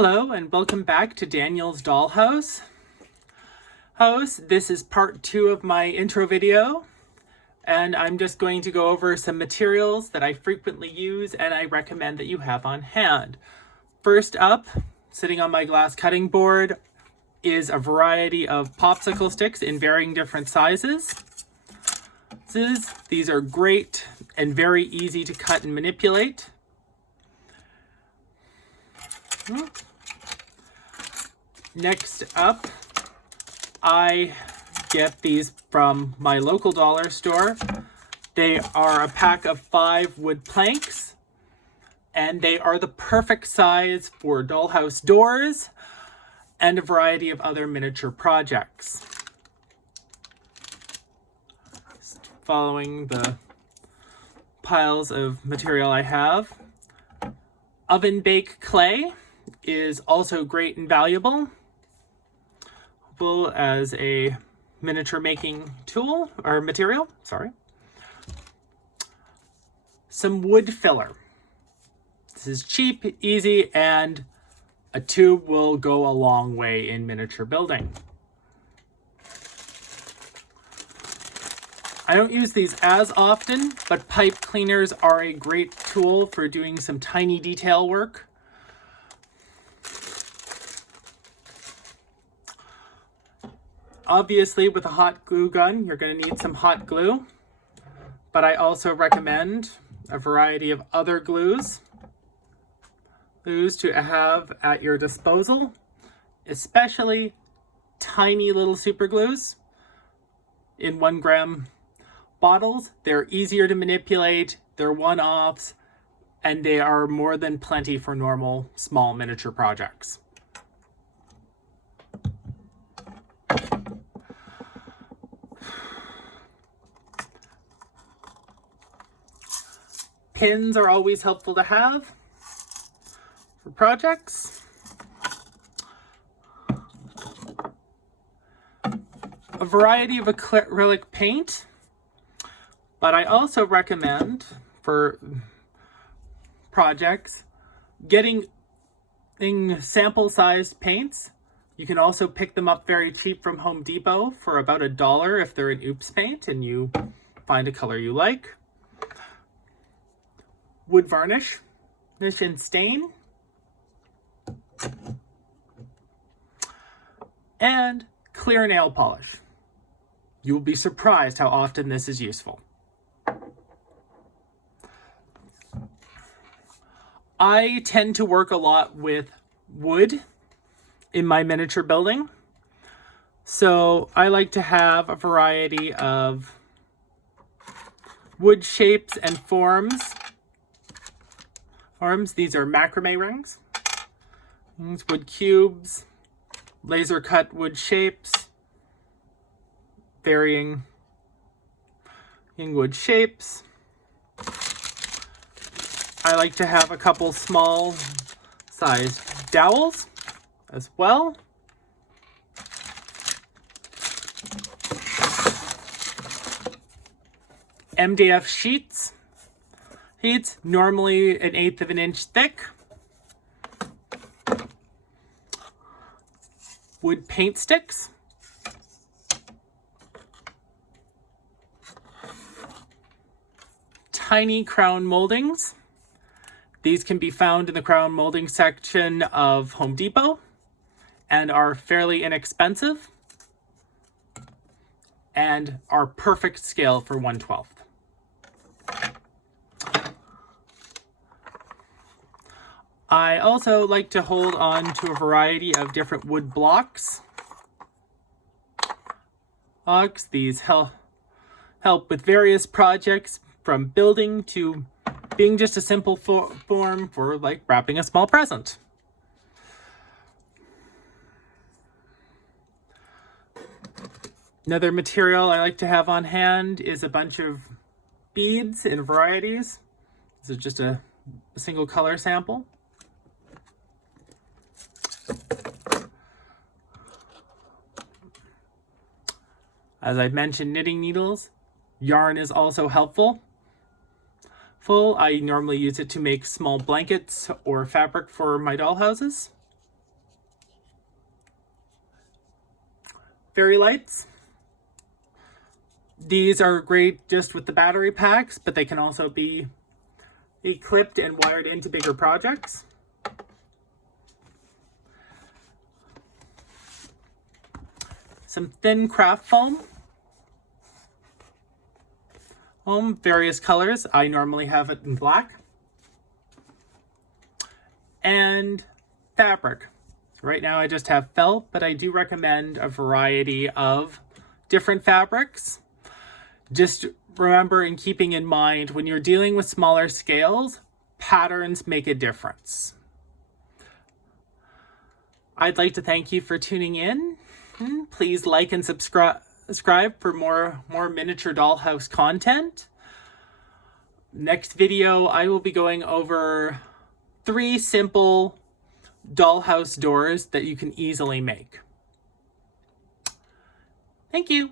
Hello and welcome back to Daniel's Dollhouse. This is part 2 of my intro video, and I'm just going to go over some materials that I frequently use and I recommend that you have on hand. First up, sitting on my glass cutting board, is a variety of popsicle sticks in varying different sizes. These are great and very easy to cut and manipulate. Next up, I get these from my local dollar store. They are a pack of 5 wood planks, and they are the perfect size for dollhouse doors and a variety of other miniature projects. Just following the piles of material I have. Oven bake clay is also great and valuable as a miniature making tool or material, Some wood filler. This is cheap, easy, and a tube will go a long way in miniature building. I don't use these as often, but pipe cleaners are a great tool for doing some tiny detail work. Obviously, with a hot glue gun, you're going to need some hot glue, but I also recommend a variety of other glues to have at your disposal, especially tiny little super glues in 1 gram bottles. They're easier to manipulate, they're one-offs, and they are more than plenty for normal small miniature projects. Pins are always helpful to have for projects. A variety of acrylic paint, but I also recommend for projects getting sample-sized paints. You can also pick them up very cheap from Home Depot for about $1 if they're an oops paint and you find a color you like. Wood varnish and stain, and clear nail polish. You'll be surprised how often this is useful. I tend to work a lot with wood in my miniature building, so I like to have a variety of wood shapes and forms. These are macrame rings, wood cubes, laser cut wood shapes, varying wood shapes. I like to have a couple small sized dowels as well. MDF sheets. Normally 1/8 of an inch thick. Wood paint sticks. Tiny crown moldings. These can be found in the crown molding section of Home Depot and are fairly inexpensive and are perfect scale for 1/12. I also like to hold on to a variety of different wood blocks. These help with various projects, from building to being just a simple form for like wrapping a small present. Another material I like to have on hand is a bunch of beads in varieties. This is just a single color sample. As I mentioned, knitting needles. Yarn is also helpful. I normally use it to make small blankets or fabric for my dollhouses. fairy lights. These are great just with the battery packs, but they can also be clipped and wired into bigger projects. Some thin craft foam. Various colors. I normally have it in black. And fabric. Right now I just have felt, but I do recommend a variety of different fabrics. Just remember and keeping in mind, when you're dealing with smaller scales, patterns make a difference. I'd like to thank you for tuning in. Please like and subscribe for more miniature dollhouse content. Next video, I will be going over 3 simple dollhouse doors that you can easily make. Thank you.